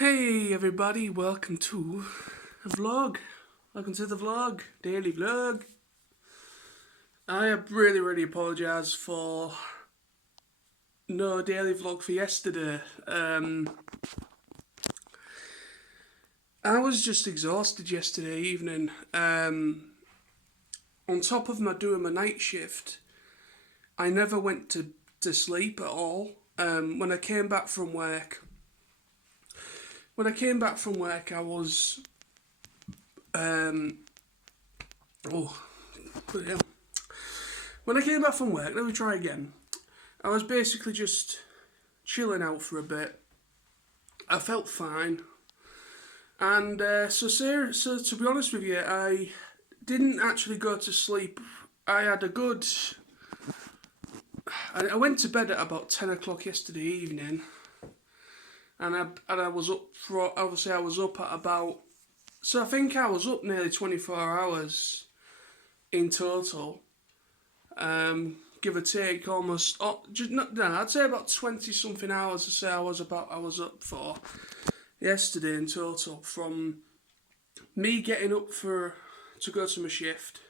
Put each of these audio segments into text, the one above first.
Hey everybody, welcome to the vlog. Welcome to the vlog, daily vlog. I really apologise for no daily vlog for yesterday. I was just exhausted yesterday evening. On top of doing my night shift, I never went to sleep at all. When I came back from work, I was oh, bloody hell. When I came back from work, let me try again. I was basically just chilling out for a bit. I felt fine, and so to be honest with you, I didn't actually go to sleep. I had a good. I went to bed at about 10 o'clock yesterday evening, and I was up for obviously I was up at about. So I think I was up nearly 24 hours in total. Give or take, almost. I'd say about 20 something hours. To say I was up for yesterday in total, from me getting up to go to my shift,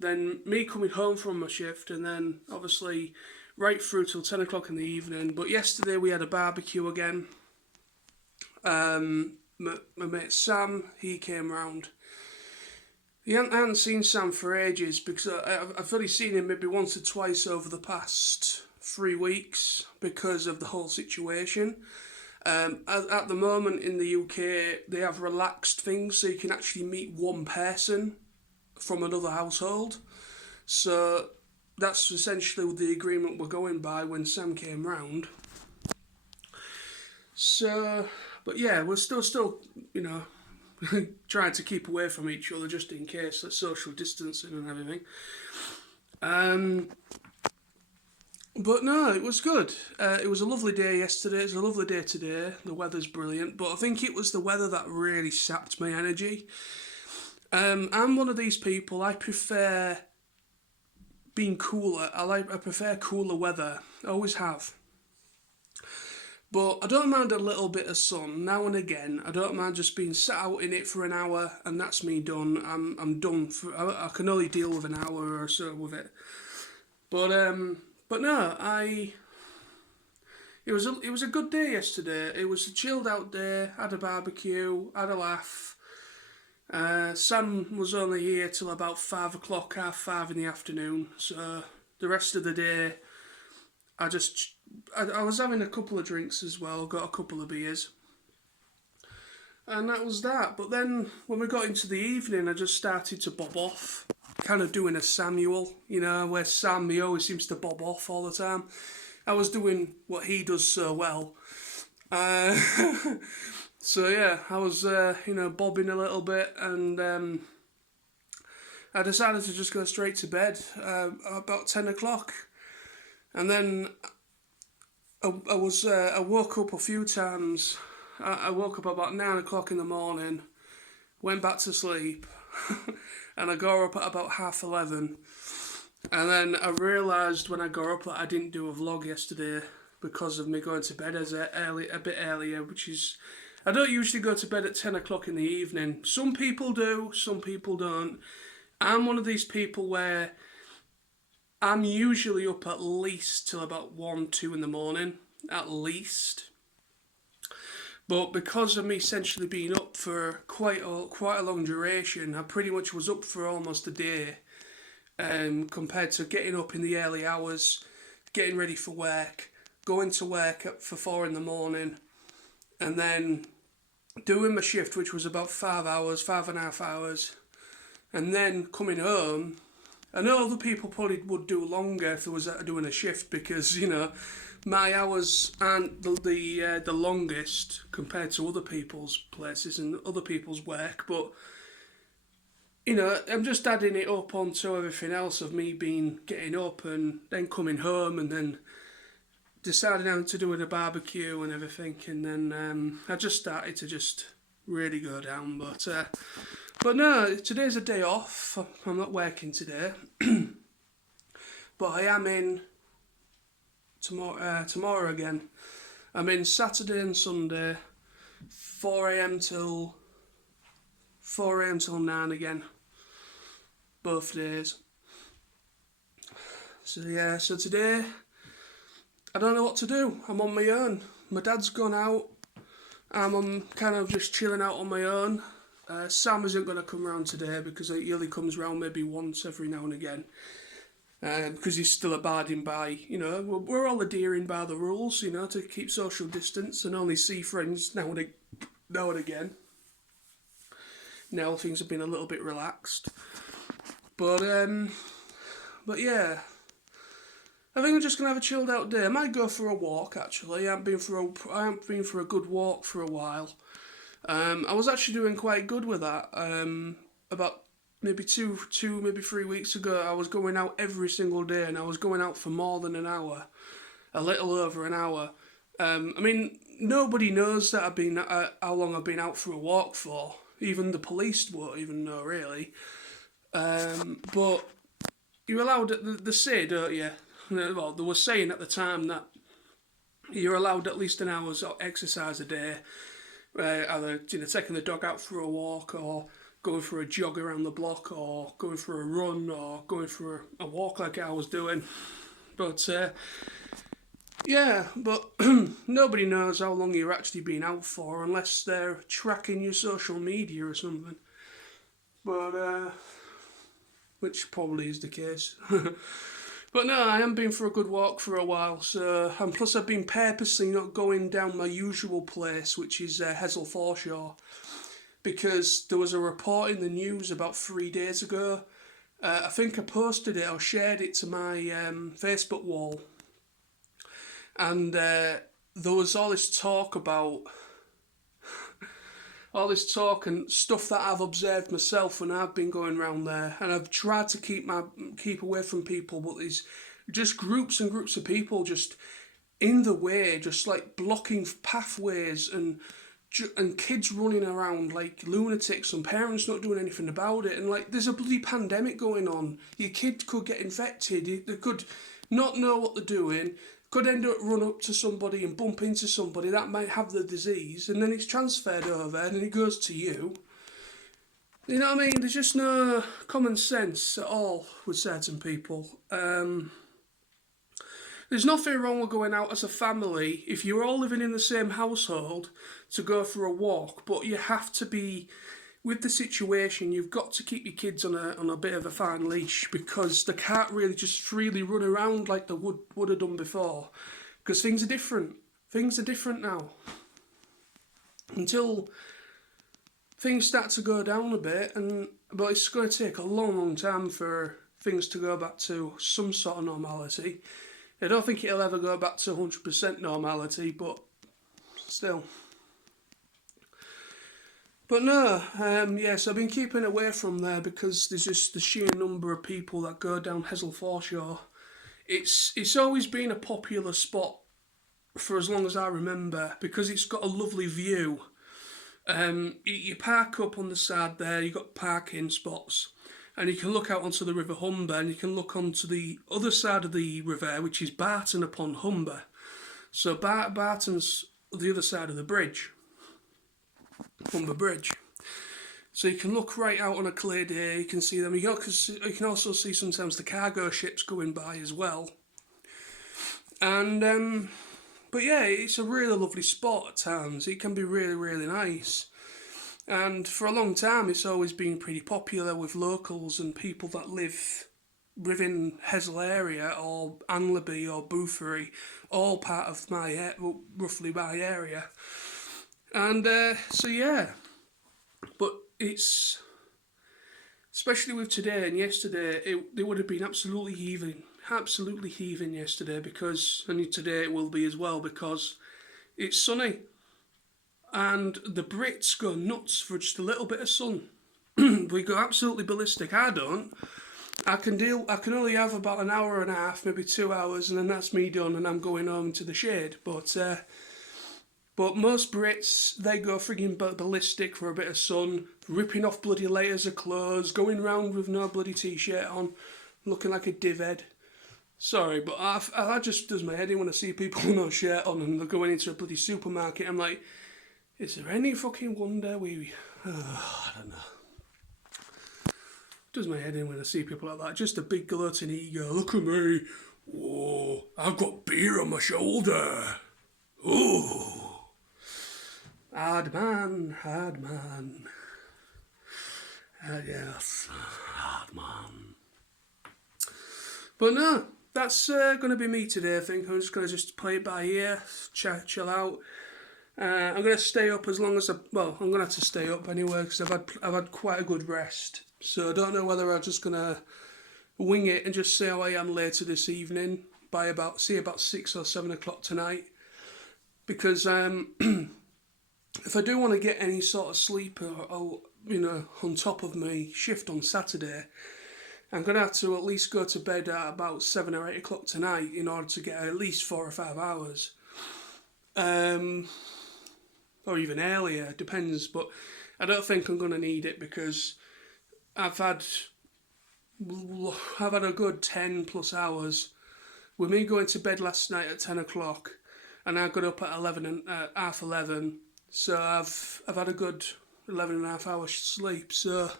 then me coming home from my shift, and then obviously right through till 10 o'clock in the evening. But yesterday we had a barbecue again. My mate Sam, he came round. I hadn't seen Sam for ages because I've only seen him maybe once or twice over the past 3 weeks because of the whole situation. At the moment in the UK, they have relaxed things so you can actually meet one person from another household. So that's essentially the agreement we're going by when Sam came round. So, but yeah, we're still, trying to keep away from each other just in case, like social distancing and everything. But no, it was good. It was a lovely day yesterday. It's a lovely day today. The weather's brilliant, but I think it was the weather that really sapped my energy. I'm one of these people. I prefer being cooler. I prefer cooler weather. I always have. But I don't mind a little bit of sun now and again. I don't mind just being sat out in it for an hour and that's me done. I'm done. I can only deal with an hour or so with it. But no, it was a good day yesterday. It was a chilled out day. Had a barbecue. Had a laugh. Sam was only here till about 5 o'clock, 5:30 in the afternoon. So the rest of the day, I was having a couple of drinks as well. Got a couple of beers, and that was that. But then when we got into the evening, I just started to bob off, kind of doing a Samuel, where Sam he always seems to bob off all the time. I was doing what he does so well. Uh, so yeah, I was bobbing a little bit, and I decided to just go straight to bed about 10 o'clock, and then I woke up a few times. I woke up about 9 o'clock in the morning, went back to sleep, and I got up at about 11:30. And then I realised when I got up that I didn't do a vlog yesterday because of me going to bed a bit earlier, which is I don't usually go to bed at 10 o'clock in the evening. Some people do, some people don't. I'm one of these people where I'm usually up at least till about 1, 2 in the morning, at least. But because of me essentially being up for quite a long duration, I pretty much was up for almost a day. Compared to getting up in the early hours, getting ready for work, going to work for 4 in the morning, and then doing my shift, which was about 5 hours, 5.5 hours, and then coming home. I know other people probably would do longer if they was doing a shift because my hours aren't the longest compared to other people's places and other people's work, but I'm just adding it up onto everything else of me getting up and then coming home and then deciding how to do a barbecue and everything, and then I just started to just really go down. But no, today's a day off. I'm not working today, but I am in tomorrow again. I'm in Saturday and Sunday, 4 a.m. till 4 a.m. till 9 again. Both days. So yeah, so today I don't know what to do. I'm on my own. My dad's gone out. I'm kind of just chilling out on my own. Sam isn't going to come round today because he only comes round maybe once every now and again. Because he's still abiding by, we're all adhering by the rules, to keep social distance and only see friends now and again. Now things have been a little bit relaxed. But yeah, I think I'm just going to have a chilled out day. I might go for a walk, actually. I haven't been for a good walk for a while. I was actually doing quite good with that. About maybe 3 weeks ago, I was going out every single day, and I was going out for more than an hour, a little over an hour. I mean, nobody knows that I've been how long I've been out for a walk for. Even the police won't even know, really. But you're allowed. They say, don't you? Well, they were saying at the time that you're allowed at least an hour's exercise a day. Either taking the dog out for a walk, or going for a jog around the block, or going for a run, or going for a walk like I was doing. But yeah, but nobody knows how long you're actually been out for unless they're tracking your social media or something. But which probably is the case. But no, I haven't been for a good walk for a while, and plus I've been purposely not going down my usual place, which is Hessle Forshaw, because there was a report in the news about 3 days ago. I think I posted it or shared it to my Facebook wall, and there was all this talk and stuff that I've observed myself when I've been going round there, and I've tried to keep away from people, but there's just groups and groups of people just in the way, just like blocking pathways, and kids running around like lunatics, and parents not doing anything about it, and like there's a bloody pandemic going on. Your kid could get infected. They could not know what they're doing. Could end up run up to somebody and bump into somebody that might have the disease, and then it's transferred over and then it goes to you. You know what I mean? There's just no common sense at all with certain people. There's nothing wrong with going out as a family if you're all living in the same household to go for a walk, but you have to be, with the situation, you've got to keep your kids on a bit of a fine leash, because they can't really just freely run around like they would have done before, because things are different. Things are different now. Until things start to go down a bit, but it's going to take a long, long time for things to go back to some sort of normality. I don't think it'll ever go back to 100% normality, but still. But no, yes, I've been keeping away from there because there's just the sheer number of people that go down Hessle Forshaw. It's always been a popular spot for as long as I remember, because it's got a lovely view. You park up on the side there, you've got parking spots, and you can look out onto the River Humber, and you can look onto the other side of the river, which is Barton upon Humber. So Barton's the other side of the bridge. Humber Bridge. So you can look right out on a clear day, you can see them. You can also see sometimes the cargo ships going by as well. And, but yeah, it's a really lovely spot at times. It can be really, really nice. And for a long time, it's always been pretty popular with locals and people that live within Hessle area, or Anlaby or Boothbury, all part of roughly my area. And so yeah, but it's, especially with today and yesterday, it would have been absolutely heaving yesterday, because, and today it will be as well, because it's sunny, and the Brits go nuts for just a little bit of sun. We go absolutely ballistic. I don't. I can only have about an hour and a half, maybe 2 hours, and then that's me done, and I'm going home to the shade. But most Brits, they go frigging ballistic for a bit of sun, ripping off bloody layers of clothes, going round with no bloody t-shirt on, looking like a divhead. Sorry, but that just does my head in when I see people with no shirt on and they're going into a bloody supermarket. I'm like, Is there any fucking wonder I don't know. Does my head in when I see people like that. Just a big gloating ego. Look at me. Whoa, I've got beer on my shoulder. Ooh. Hard man. Yes, hard man. But no, that's going to be me today, I think. I'm just going to play it by ear, chill out. I'm going to stay up as long as I'm going to have to stay up anyway because I've had quite a good rest. So I don't know whether I'm just going to wing it and just see how I am later this evening by about 6 or 7 o'clock tonight. Because if I do want to get any sort of sleep or on top of my shift on Saturday, I'm going to have to at least go to bed at about 7 or 8 o'clock tonight in order to get at least 4 or 5 hours. Or even earlier, depends, but I don't think I'm going to need it because I've had a good 10 plus hours with me going to bed last night at 10 o'clock and I got up at 11 and half 11, so I've had a good 11 and a half hours sleep, so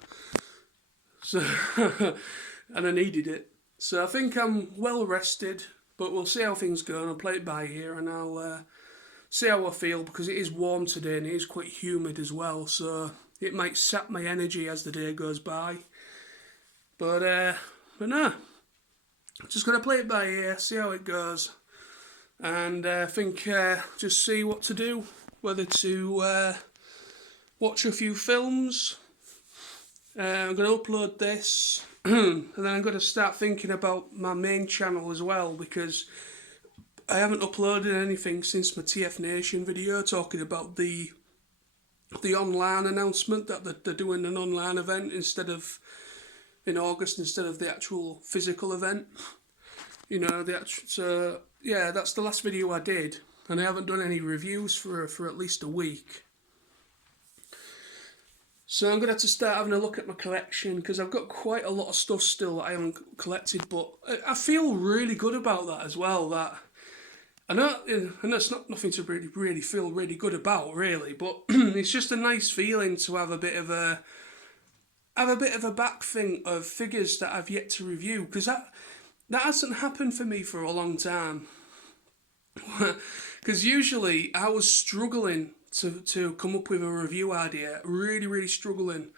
and I needed it. So I think I'm well rested, but we'll see how things go and I'll play it by ear and I'll see how I feel because it is warm today and it is quite humid as well, so it might sap my energy as the day goes by. But no, I'm just going to play it by ear, see how it goes, and I think just see what to do, whether to watch a few films. I'm going to upload this and then I'm going to start thinking about my main channel as well because I haven't uploaded anything since my TF Nation video talking about the online announcement that they're doing an online event in August instead of the actual physical event. So yeah, that's the last video I did, and I haven't done any reviews for at least a week. So I'm going to have to start having a look at my collection because I've got quite a lot of stuff still that I haven't collected, but I feel really good about that as well. That I know it's not nothing to really feel really good about, really, but it's just a nice feeling to have a bit of a back thing of figures that I've yet to review because that hasn't happened for me for a long time. Because usually I was struggling to come up with a review idea, really struggling.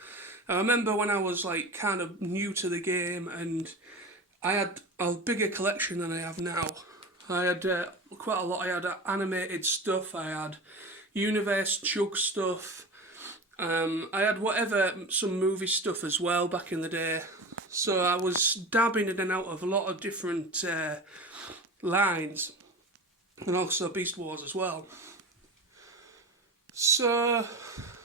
I remember when I was like kind of new to the game and I had a bigger collection than I have now. I had quite a lot. I had animated stuff, I had Universe Chug stuff, I had some movie stuff as well back in the day. So I was dabbing in and out of a lot of different lines, and also Beast Wars as well. So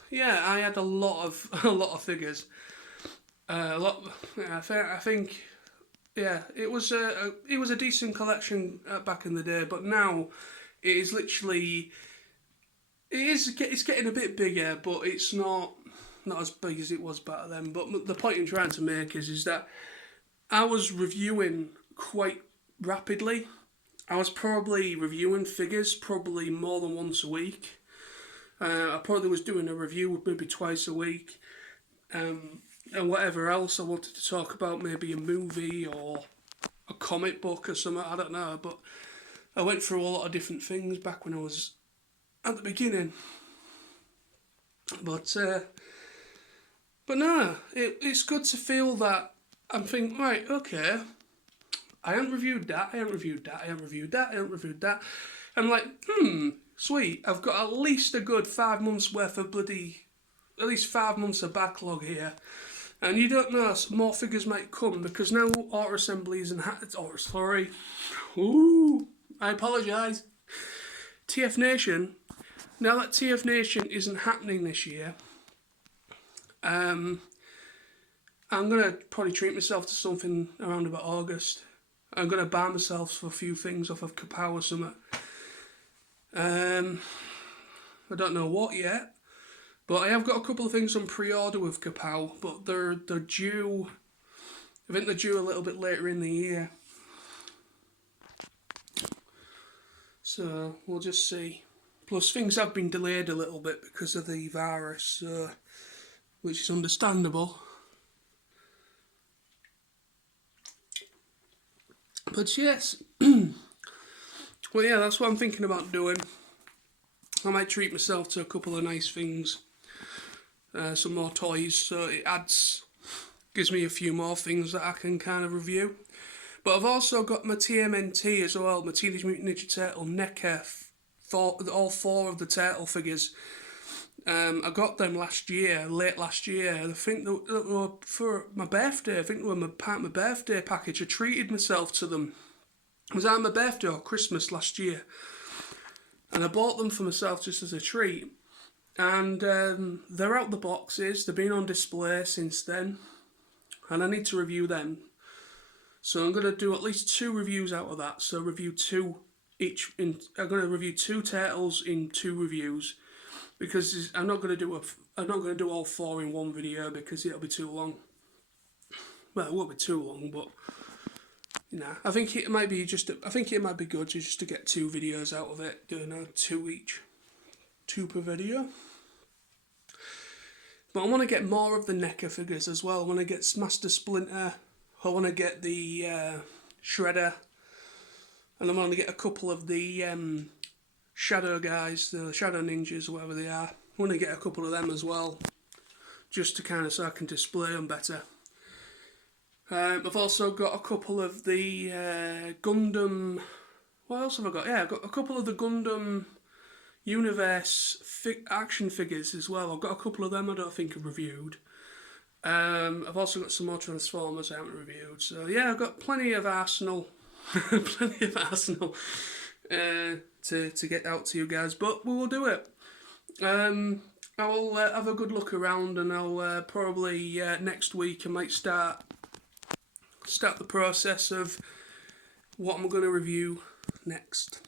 yeah, I had a lot of figures. I think. Yeah, it was a decent collection back in the day, but now it is literally it's getting a bit bigger, but it's not as big as it was back then. But the point I'm trying to make is that I was reviewing quite rapidly. I was probably reviewing figures probably more than once a week. I probably was doing a review maybe twice a week. And whatever else I wanted to talk about, maybe a movie or a comic book or something, I don't know, but I went through a lot of different things back when I was at the beginning. But no, it's good to feel that I'm thinking, right, okay, I haven't reviewed that. I'm like, sweet, I've got at least a good 5 months worth of at least 5 months of backlog here. And you don't know, more figures might come because now Auto Assemblies and I apologise. TF Nation. Now that TF Nation isn't happening this year, I'm gonna probably treat myself to something around about August. I'm gonna buy myself for a few things off of Kapow or something. I don't know what yet. But I have got a couple of things on pre-order with Kapow, but they're due. I think they're due a little bit later in the year. So we'll just see. Plus things have been delayed a little bit because of the virus, which is understandable. But yes, well, yeah, that's what I'm thinking about doing. I might treat myself to a couple of nice things, some more toys, so it gives me a few more things that I can kind of review. But I've also got my TMNT as well, my Teenage Mutant Ninja Turtle NECA, all 4 of the turtle figures. I got them late last year. I think they were for my birthday. I think they were part of my birthday package. I treated myself to them. It was either my birthday or Christmas last year. And I bought them for myself just as a treat. And they're out the boxes. They've been on display since then. And I need to review them. So I'm going to do at least 2 reviews out of that. So review 2 each. I'm going to review 2 turtles in 2 reviews. Because I'm not going to do all 4 in one video because it'll be too long. Well, it won't be too long, but I think it might be good just to get 2 videos out of it, doing 2 each, 2 per video. But I want to get more of the NECA figures as well. I want to get Master Splinter. I want to get the Shredder, and I want to get a couple of the Shadow guys, the Shadow Ninjas, whatever they are. I want to get a couple of them as well, just to kind of so I can display them better. I've also got a couple of the Gundam. What else have I got? Yeah, I've got a couple of the Gundam Universe action figures as well. I've got a couple of them I don't think I've reviewed. I've also got some more Transformers I haven't reviewed. So yeah, I've got plenty of arsenal, to get out to you guys. But we will do it. I will have a good look around, and I'll probably next week I might start the process of what I'm going to review next.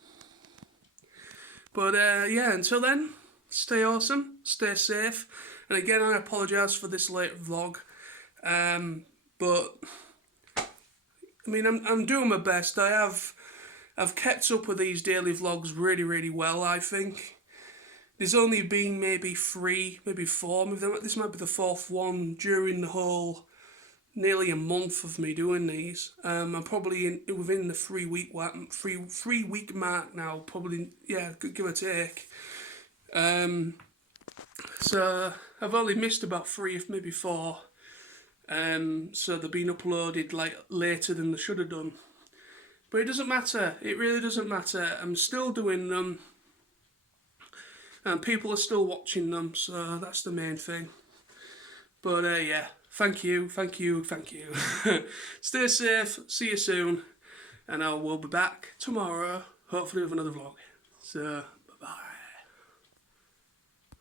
But yeah, until then, stay awesome, stay safe, and again I apologise for this late vlog, but I mean I'm doing my best. I've kept up with these daily vlogs really well. I think there's only been maybe 3, maybe 4, this might be the 4th one during the whole nearly a month of me doing these. I'm probably within the 3 week mark now, probably, yeah, give or take. So I've only missed about 3, maybe 4. So they've been uploaded like later than they should have done. But it doesn't matter. It really doesn't matter. I'm still doing them, and people are still watching them. So that's the main thing. But yeah. Thank you. Stay safe, see you soon, and I will be back tomorrow, hopefully with another vlog. So, bye-bye.